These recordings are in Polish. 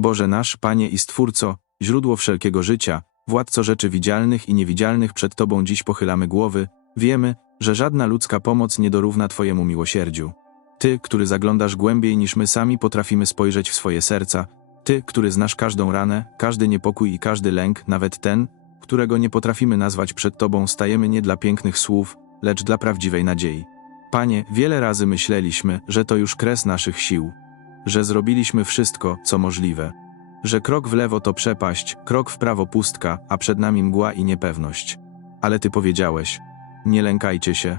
Boże nasz, Panie i Stwórco, źródło wszelkiego życia, władco rzeczy widzialnych i niewidzialnych, przed Tobą dziś pochylamy głowy, wiemy, że żadna ludzka pomoc nie dorówna Twojemu miłosierdziu. Ty, który zaglądasz głębiej niż my sami potrafimy spojrzeć w swoje serca, Ty, który znasz każdą ranę, każdy niepokój i każdy lęk, nawet ten, którego nie potrafimy nazwać przed Tobą, stajemy nie dla pięknych słów, lecz dla prawdziwej nadziei. Panie, wiele razy myśleliśmy, że to już kres naszych sił, że zrobiliśmy wszystko, co możliwe, że krok w lewo to przepaść, krok w prawo pustka, a przed nami mgła i niepewność. Ale Ty powiedziałeś: Nie lękajcie się,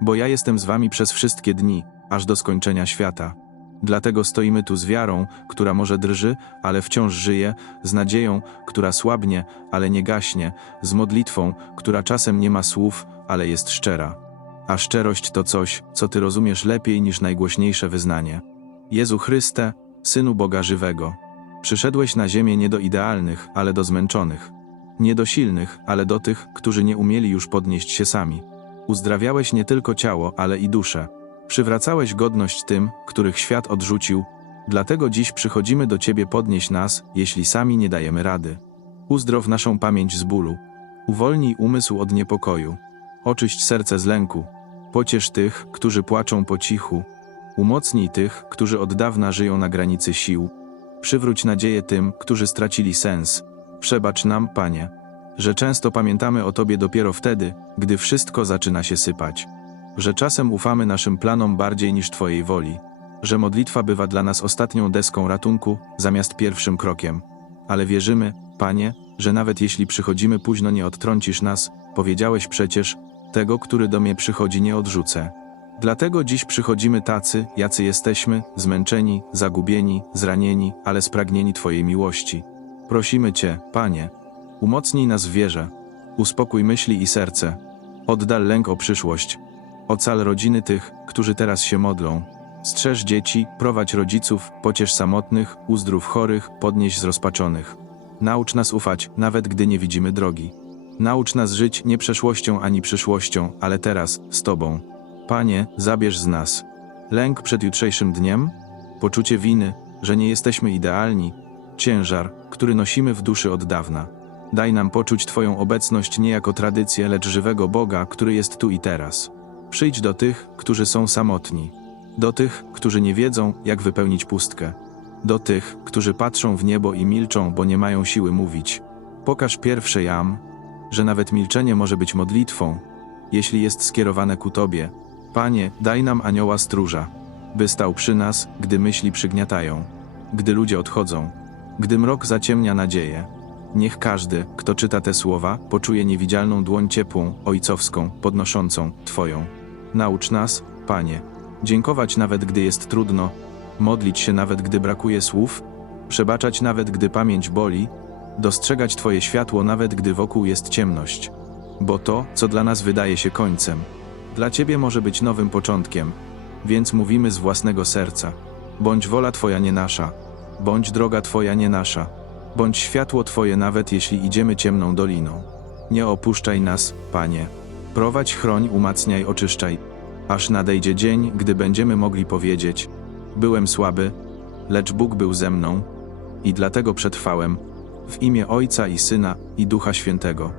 bo ja jestem z Wami przez wszystkie dni, aż do skończenia świata. Dlatego stoimy tu z wiarą, która może drży, ale wciąż żyje, z nadzieją, która słabnie, ale nie gaśnie, z modlitwą, która czasem nie ma słów, ale jest szczera. A szczerość to coś, co Ty rozumiesz lepiej niż najgłośniejsze wyznanie. Jezu Chryste, Synu Boga żywego, przyszedłeś na ziemię nie do idealnych, ale do zmęczonych. Nie do silnych, ale do tych, którzy nie umieli już podnieść się sami. Uzdrawiałeś nie tylko ciało, ale i duszę. Przywracałeś godność tym, których świat odrzucił, dlatego dziś przychodzimy do Ciebie podnieść nas, jeśli sami nie dajemy rady. Uzdrow naszą pamięć z bólu. Uwolnij umysł od niepokoju. Oczyść serce z lęku. Pociesz tych, którzy płaczą po cichu. Umocnij tych, którzy od dawna żyją na granicy sił. Przywróć nadzieję tym, którzy stracili sens. Przebacz nam, Panie, że często pamiętamy o Tobie dopiero wtedy, gdy wszystko zaczyna się sypać. Że czasem ufamy naszym planom bardziej niż Twojej woli. Że modlitwa bywa dla nas ostatnią deską ratunku, zamiast pierwszym krokiem. Ale wierzymy, Panie, że nawet jeśli przychodzimy późno, nie odtrącisz nas, powiedziałeś przecież, tego, który do mnie przychodzi, nie odrzucę. Dlatego dziś przychodzimy tacy, jacy jesteśmy, zmęczeni, zagubieni, zranieni, ale spragnieni Twojej miłości. Prosimy Cię, Panie, umocnij nas w wierze, uspokój myśli i serce, oddal lęk o przyszłość, ocal rodziny tych, którzy teraz się modlą. Strzeż dzieci, prowadź rodziców, pociesz samotnych, uzdrów chorych, podnieś zrozpaczonych. Naucz nas ufać, nawet gdy nie widzimy drogi. Naucz nas żyć nie przeszłością ani przyszłością, ale teraz, z Tobą. Panie, zabierz z nas lęk przed jutrzejszym dniem, poczucie winy, że nie jesteśmy idealni, ciężar, który nosimy w duszy od dawna. Daj nam poczuć Twoją obecność nie jako tradycję, lecz żywego Boga, który jest tu i teraz. Przyjdź do tych, którzy są samotni, do tych, którzy nie wiedzą, jak wypełnić pustkę, do tych, którzy patrzą w niebo i milczą, bo nie mają siły mówić. Pokaż pierwsze jam, że nawet milczenie może być modlitwą, jeśli jest skierowane ku Tobie. Panie, daj nam anioła stróża, by stał przy nas, gdy myśli przygniatają, gdy ludzie odchodzą, gdy mrok zaciemnia nadzieję. Niech każdy, kto czyta te słowa, poczuje niewidzialną dłoń ciepłą, ojcowską, podnoszącą Twoją. Naucz nas, Panie, dziękować nawet gdy jest trudno, modlić się nawet gdy brakuje słów, przebaczać nawet gdy pamięć boli, dostrzegać Twoje światło nawet gdy wokół jest ciemność. Bo to, co dla nas wydaje się końcem, dla Ciebie może być nowym początkiem, więc mówimy z własnego serca. Bądź wola Twoja nie nasza, bądź droga Twoja nie nasza, bądź światło Twoje nawet jeśli idziemy ciemną doliną. Nie opuszczaj nas, Panie. Prowadź, chroń, umacniaj, oczyszczaj, aż nadejdzie dzień, gdy będziemy mogli powiedzieć: Byłem słaby, lecz Bóg był ze mną i dlatego przetrwałem. W imię Ojca i Syna i Ducha Świętego.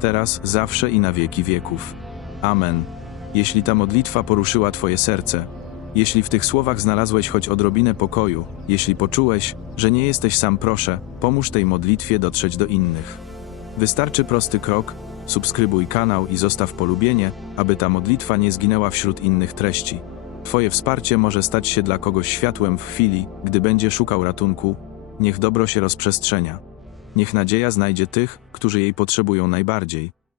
Teraz, zawsze i na wieki wieków. Amen. Jeśli ta modlitwa poruszyła Twoje serce, jeśli w tych słowach znalazłeś choć odrobinę pokoju, jeśli poczułeś, że nie jesteś sam, proszę, pomóż tej modlitwie dotrzeć do innych. Wystarczy prosty krok, subskrybuj kanał i zostaw polubienie, aby ta modlitwa nie zginęła wśród innych treści. Twoje wsparcie może stać się dla kogoś światłem w chwili, gdy będzie szukał ratunku. Niech dobro się rozprzestrzenia. Niech nadzieja znajdzie tych, którzy jej potrzebują najbardziej.